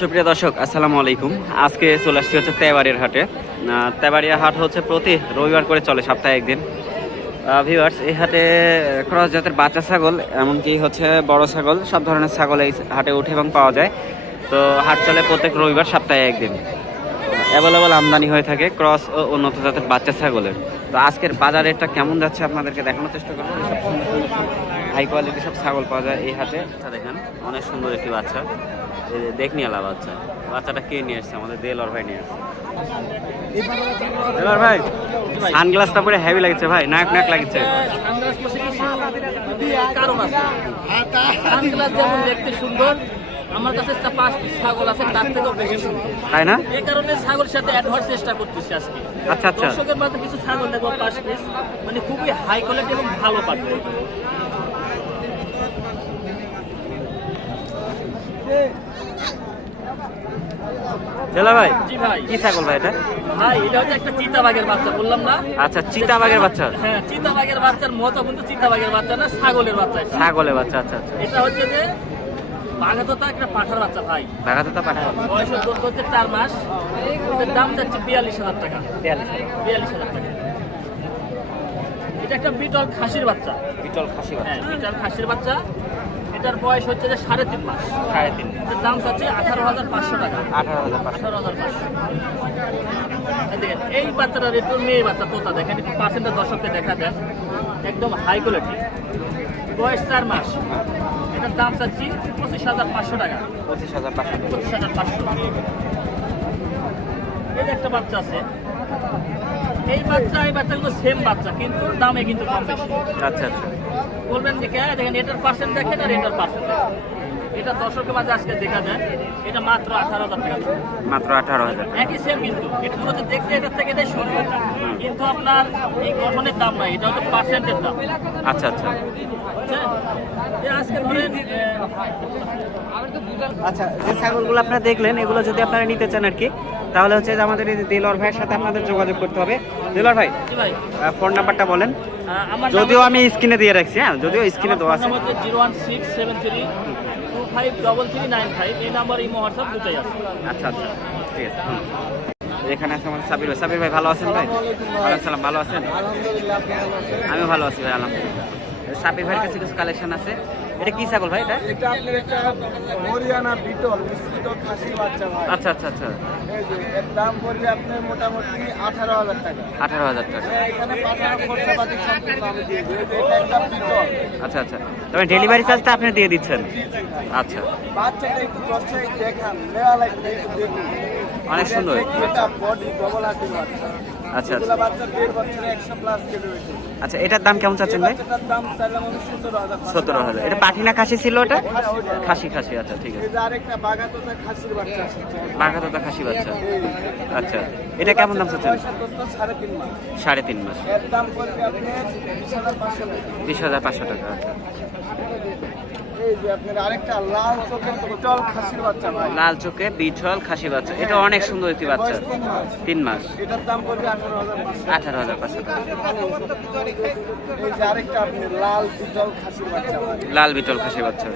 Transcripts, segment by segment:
সুপ্রিয় দর্শক, আসসালামু আলাইকুম। আজকে চলে আসছি হচ্ছে তেবাড়ির হাটে। তেবাড়িয়া হাট হচ্ছে প্রতি রবিবার করে চলে, সপ্তাহে একদিন। ভিউয়ার্স এই হাটে ক্রস জাতের বাচ্চা ছাগল, এমনকি হচ্ছে বড় ছাগল, সব ধরনের ছাগল এই হাটে উঠে এবং পাওয়া যায়। তো হাট চলে প্রত্যেক রবিবার, সপ্তাহে একদিন। অ্যাভেলেবল আমদানি হয়ে থাকে ক্রস ও উন্নত জাতের বাচ্চা ছাগলের। তো আজকের বাজার রেটটা কেমন যাচ্ছে আপনাদেরকে দেখানোর চেষ্টা করব। হাই কোয়ালিটি সব ছাগল পাওয়া যায় এই হাটে। আচ্ছা দেখেন অনেক সুন্দর একটি বাচ্চা। এই যে দেখ নিয়ে বাচ্চা। বাচ্চাটা কে নিয়ে আসছে? আমাদের দেলর ভাই নিয়ে আসছে। দেলর ভাই সানগ্লাসটা পরে হেভি লাগছে ভাই নাক নাক লাগছে। যেমন দেখতে সুন্দর আমার কাছে পাঁচ পিস ছাগল আছে তার থেকেও বেশি সুন্দর। তাই না? এই কারণে ছাগলের সাথে চেষ্টা করতেছি আজকে। আচ্ছা আচ্ছা। দর্শকের মাঝে কিছু ছাগল দেখব পাঁচ পিস। মানে খুবই হাই কোয়ালিটি এবং ভালো পাঠবে দেলর ভাই? জি ভাই। কি ছাগল ভাই এটা? ভাই এটা হচ্ছে একটা চিতাবাগের বাচ্চা বললাম না? আচ্ছা চিতাবাগের বাচ্চা। হ্যাঁ চিতাবাগের বাচ্চার মতো কিন্তু চিতাবাগের বাচ্চা না ছাগলের বাচ্চা ছাগলের বাচ্চা আচ্ছা আচ্ছা। এটা হচ্ছে যে বাঘাততা একটা পাঠার বাচ্চা ভাই। দেখাতে তো পাঠাবো বয়স হচ্ছে চার মাস। দাম যাচ্ছে বিয়াল্লিশ হাজার টাকা। বিয়াল্লিশ হাজার। টাকা। এটা একটা বিটল খাসির বাচ্চা। বিটল খাসি বাচ্চা। হ্যাঁ বিটল খাসির বাচ্চা। এটার বয়স হচ্ছে যে সাড়ে তিন মাস। সাড়ে তিন এটার দাম যাচ্ছে আঠারো হাজার পাঁচশো টাকা। আঠারো হাজার আঠারো হাজার পাঁচশো। এই দেখেন এই বাচ্চাটার একটু মেয়ে বাচ্চা তোতা দেখেন একটু পার্সেন্টের দর্শককে দেখা দেন একদম হাই কোয়ালিটি বয়স চার মাস। এটার দাম চাচ্ছি পঁচিশ হাজার পাঁচশো টাকা। পঁচিশ হাজার পাঁচশো পঁচিশ হাজার পাঁচশো। এই একটা বাচ্চা আছে। এই বাচ্চা এই বাচ্চাগুলো সেম বাচ্চা কিন্তু দামে কিন্তু কম বেশি। আচ্ছা আচ্ছা। বলবেন যে কে? দেখেন এটার পার্সেন্ট দেখেন আর এটার পার্সেন্ট এটা দর্শকের মাঝে আজকে দেখা যায় এটা মাত্র আঠারো হাজার টাকা। মাত্র আঠারো হাজার একই সেম কিন্তু এটা মূলত দেখতে এটার থেকে এটাই শুরু কিন্তু আপনার এই গঠনের দাম নাই এটা হচ্ছে পার্সেন্টের দাম। আচ্ছা আচ্ছা। আজকে ধরেন আচ্ছা যে ছাগলগুলো আপনারা দেখলেন এগুলো যদি আপনারা নিতে চান আর কি তাহলে হচ্ছে যে আমাদের এই যে দিলর ভাইয়ের সাথে আপনাদের যোগাযোগ করতে হবে। দিলর ভাই ফোন নাম্বারটা বলেন। যদিও আমি স্ক্রিনে দিয়ে রাখছি হ্যাঁ যদিও স্ক্রিনে দেওয়া আছে। Zero one six seven three two five double three nine five. এই নাম্বার ইমো হোয়াটসঅ্যাপ দুটোই আছে। আচ্ছা আচ্ছা। ঠিক আছে এখানে আছে আমাদের সাবির ভাই। সাবির ভাই ভালো আছেন ভাই? সালাম ভালো আছেন? আমি ভালো আছি ভাই আলহামদুলিল্লাহ। সাবির ভাইয়ের কাছে কিছু কালেকশন আছে। এটা কি ছাগল ভাই এটা? এটা আপনার একটা হরিয়ানা বিটল মিশ্রিত খাসি বাচ্চা ভাই। আচ্ছা আচ্ছা আচ্ছা। এই যে এর দাম পড়বে আপনার মোটামুটি আঠারো হাজার টাকা। আঠারো হাজার টাকা। হ্যাঁ, এখানে খরচাপাতি সম্পূর্ণ আমি দিয়ে দিই। এটা একটা বিটল। আচ্ছা আচ্ছা। তবে ডেলিভারি চার্জটা আপনি দিয়ে দিচ্ছেন? আচ্ছা। বাচ্চাটা একটু দেখান। লাগবে দেখুন। অনেক সুন্দর। এটা বডি ডবল হার্টের বাচ্চা। আচ্ছা আচ্ছা। আচ্ছা এটার দাম কেমন চাচ্ছেন ভাই? সতেরো হাজার এটা পাঠিনা খাসি ছিল ওটা? খাসি খাসি আচ্ছা ঠিক আছে। খাসির বাঘাতোতা খাসি বাচ্চা। আচ্ছা এটা কেমন দাম চাচ্ছেন? সাড়ে তিন মাস। বিশ হাজার পাঁচশো টাকা আচ্ছা। লাল চোখের বিটল বিঠল খাসি বাচ্চা। এটা অনেক সুন্দর একটি বাচ্চা। তিন মাস। এটার দাম পড়বে আঠারো হাজার পাঁচশো। লাল বিটল খাসি বাচ্চা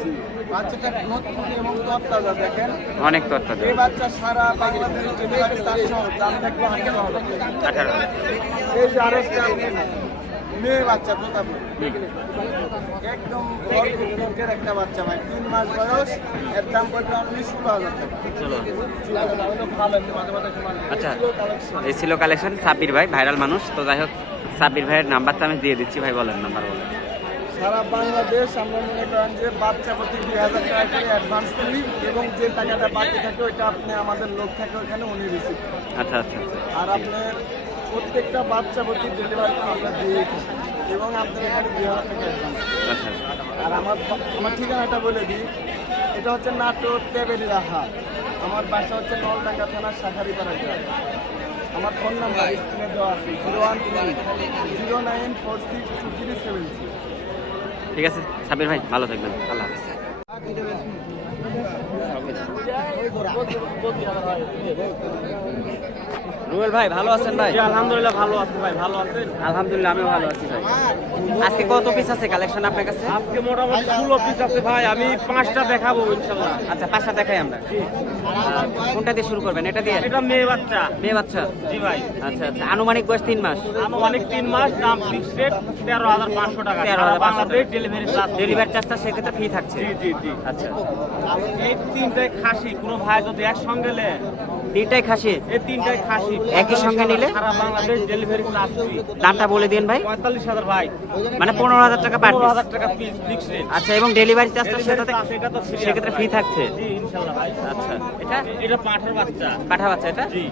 অনেক তো অত্যাচার এই বাচ্চা সারা বাংলাদেশে ডেলিভারি চারশো দাম থাকবে আঠারো মেয়ে বাচ্চা একদম ভরপুর একটা বাচ্চা ভাই। তিন মাস বয়স এর দাম পড়বে ষোলো হাজার আচ্ছা এই ছিল কালেকশন সাব্বির ভাই ভাইরাল মানুষ। তো যাই হোক সাব্বির ভাইয়ের নাম্বারটা আমি দিয়ে দিচ্ছি ভাই বলেন নাম্বার বলেন। সারা বাংলাদেশ আমরা মনে করেন যে বাচ্চা প্রতি দুই হাজার টাকা করে অ্যাডভান্স করি এবং যে টাকাটা বাকি থাকে ওইটা আপনি আমাদের লোক থাকে ওখানে উনি রিসিভ আচ্ছা আচ্ছা। আর আপনার প্রত্যেকটা বাচ্চা প্রতি ডেলিভারি আমরা দিয়ে এবং আপনার এখানে দুই হাজার টাকা আচ্ছা আচ্ছা আর আমার আমার ঠিকানাটা বলে দিই এটা হচ্ছে নাটোর তেবেরিয়া হাট আমার বাসা হচ্ছে নলডাঙ্গা থানার শাখারিপাড়া গ্রাম আমার ফোন নাম্বার স্ক্রিনে দেওয়া আছে zero one zero nine four six two three seven three ঠিক আছে সাবির ভাই ভালো থাকবেন আল্লাহ হাফিজ রুবেল ভাই ভালো আছেন ভাই? আলহামদুলিল্লাহ ভালো আছে ভাই ভালো আছেন? আলহামদুলিল্লাহ আমিও ভালো আছি ভাই। আজকে কত পিস আছে কালেকশন আপনার কাছে? আজকে মোটামুটি ষোলো পিস আছে ভাই আমি পাঁচটা দেখাবো ইনশাল্লাহ। আচ্ছা পাঁচটা দেখাই আমরা। কোনটা দিয়ে শুরু করবেন? এটা দিয়ে? এটা মেয়ে বাচ্চা। মেয়ে বাচ্চা? জি ভাই। আচ্ছা আচ্ছা। আনুমানিক বয়স তিন মাস? আনুমানিক তিন মাস দাম ফিক্সড রেট তেরো হাজার পাঁচশো টাকা। 13,500 বাংলাদেশ ডেলিভারি চার্জ ডেলিভারি চার্জটা সেক্ষেত্রে ফ্রি থাকছে। জি জি জি। আচ্ছা। এই তিনটাই খাসি কোনো ভাই যদি একসঙ্গে নেয় তিনটাই খাসি? এই তিনটাই খাসি। একই সঙ্গে নিলে? সারা বাংলাদেশ ডেলিভারি চার্জ দামটা বলে দিন ভাই। পঁয়তাল্লিশ হাজার ভাই। মানে পনেরো হাজার টাকা পার হাজার টাকা পিস ফিক্সড রেট আচ্ছা এবং ডেলিভারি চার্জটা সেটাতে সেক্ষেত্রে ফ্রি থাকছে? জি ইনশাল্লাহ ভাই। আচ্ছা এটা? এটা পাঠার বাচ্চা। পাঠা বাচ্চা এটা? জি।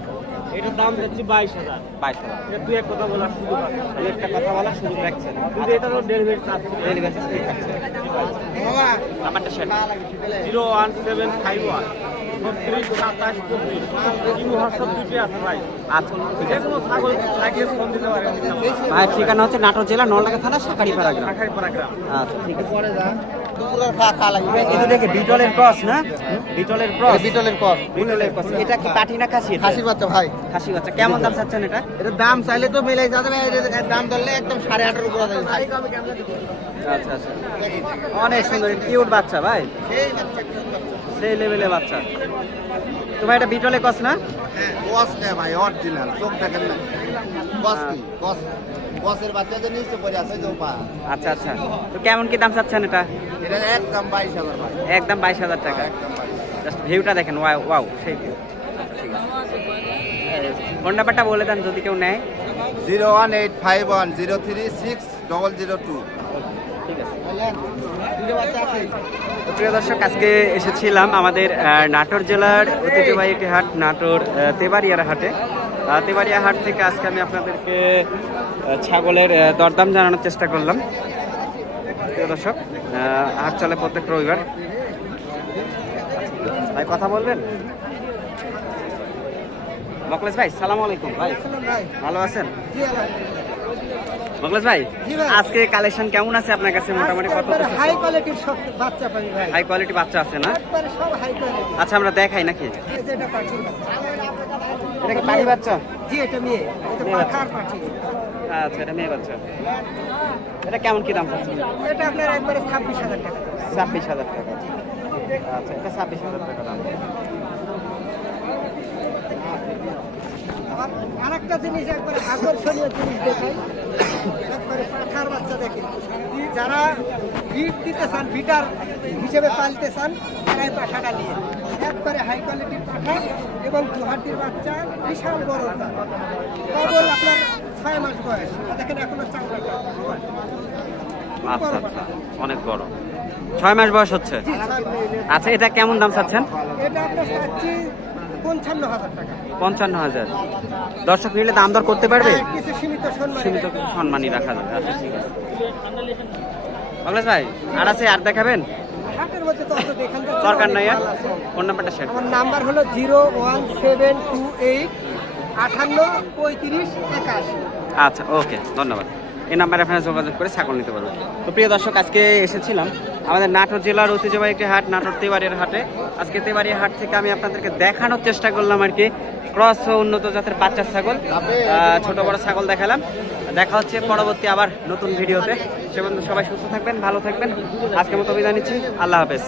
এটার দাম যাচ্ছে বাইশ হাজার। বাইশ হাজার। এটা দুই এক কথা বলার সুযোগ আছে। একটা কথা বলা শুরু রাখছেন কিন্তু এটারও ডেলিভারি চার্জ ডেলিভারি চার্জ নাম্বারটা share zero one seven five one. ছত্রিশ সাতাশ পঁচিশ। ইমো হোয়াটসঅ্যাপ দুটি আছে ভাই। আচ্ছা যে কোনো ছাগল লাগিয়ে ফোন দিতে পারেন। ভাই ঠিকানা হচ্ছে নাটোর জেলা নলডাঙ্গা থানা শাখারিপাড়া গ্রাম। শাখারি পারাগ্রাম আচ্ছা ঠিক আছে। এটা দেখে বিটলের ক্রস না? বিটলের ক্রস বিটলের কর বিটলের ক্রস এটা কি পাটি না খাসি এটা? খাসির বাচ্চা ভাই। খাসি বাচ্চা। কেমন দাম চাচ্ছেন এটা? এটার দাম চাইলে তো মেলাই যাবে দাম ধরলে একদম সাড়ে আটের উপর আচ্ছা আচ্ছা। অনেক সুন্দর কিউট বাচ্চা ভাই। সেই বাচ্চা কি বাচ্চা। সেই লেভেলের বাচ্চা। তো ভাই এটা বিটলের ক্রস না? কস নে ভাই অরিজিনাল চোখ দেখেন না। কস কি? কস কসের বাচ্চা যে নিচে পড়ে আছে যে পা আচ্ছা আচ্ছা। তো কেমন কি দাম চাচ্ছেন এটা? এটা একদম বাইশ হাজার একদম বাইশ হাজার টাকা। একদম জাস্ট ভিউটা দেখেন ওয়াও ওয়াও সেই ভিউ। ফোন নাম্বারটা বলে দেন যদি কেউ নেয়। Zero one eight five one zero three six double zero two. ঠিক আছে। প্রিয় দর্শক আজকে এসেছিলাম আমাদের নাটোর জেলার ঐতিহ্যবাহী একটি হাট নাটোর আহ, তেবাড়িয়ার হাটে। তেবাড়িয়া হাট থেকে আজকে আমি আপনাদেরকে ছাগলের দরদাম জানানোর চেষ্টা করলাম। দর্শক হাট চলে প্রত্যেক রবিবার। ভাই কথা বলবেন? মকলেশ ভাই সালাম আলাইকুম। ভাই ভালো আছেন? মকলেশ ভাই আজকে কালেকশন কেমন আছে আপনার কাছে? মোটামুটি কত হাই কোয়ালিটির সব বাচ্চা পাবি ভাই। হাই কোয়ালিটি বাচ্চা আছে না? আচ্ছা আমরা দেখাই নাকি? এটা কি পানি বাচ্চা? জি এটা মেয়ে। এটা পাখার পাঠিয়ে আচ্ছা এটা মেয়ে বাচ্চা। এটা কেমন কি দাম চাচ্ছেন? এটা আপনার একবারে ছাব্বিশ হাজার টাকা। ছাব্বিশ হাজার টাকা। আচ্ছা এটা ছাব্বিশ হাজার টাকা দাম। আরেকটা জিনিস একবারে আকর্ষণীয় জিনিস দেখাই। একবারে পাখার বাচ্চা দেখে। যারা বিট দিতে চান বিটার হিসেবে পালতে চান তারা এই পাখাটা নিয়ে। একবারে হাই কোয়ালিটির পাখা এবং দুহাটির বাচ্চা বিশাল বড়। কেবল আপনার ছয় মাস বয়স। দেখেন এখনও আচ্ছা আচ্ছা অনেক বড়। ছয় মাস বয়স হচ্ছে। আচ্ছা এটা কেমন দাম চাচ্ছেন? এটা আপনার চাচ্ছি পঞ্চান্ন হাজার দর্শক নিলে দাম দর করতে পারবে? হ্যাঁ, কিছু সীমিত সম্মান রাখা যাবে। আচ্ছা ঠিক আছে। কমলেশ ভাই আর আছে আর দেখাবেন? দরকার নাই আর ফোন নাম্বারটা শেয়ার আমার নাম্বার হলো zero one seven two eight আটান্ন পঁয়ত্রিশ একাশি। আচ্ছা ওকে ধন্যবাদ। এই নাম্বারে আপনারা যোগাযোগ করে ছাগল নিতে পারবেন। তো প্রিয় দর্শক আজকে এসেছিলাম আমাদের নাটোর জেলার ঐতিহ্যবাহী একটি হাট নাটোর তেবাড়িয়ার হাটে। আজকে তেবাড়িয়া হাট থেকে আমি আপনাদেরকে দেখানোর চেষ্টা করলাম আর কি ক্রস উন্নত জাতের বাচ্চা ছাগল ছোট বড় ছাগল দেখালাম। দেখা হচ্ছে পরবর্তী আবার নতুন ভিডিওতে। সে পর্যন্ত সবাই সুস্থ থাকবেন ভালো থাকবেন। আজকের মতো বিদায় নিচ্ছি। আল্লাহ হাফেজ।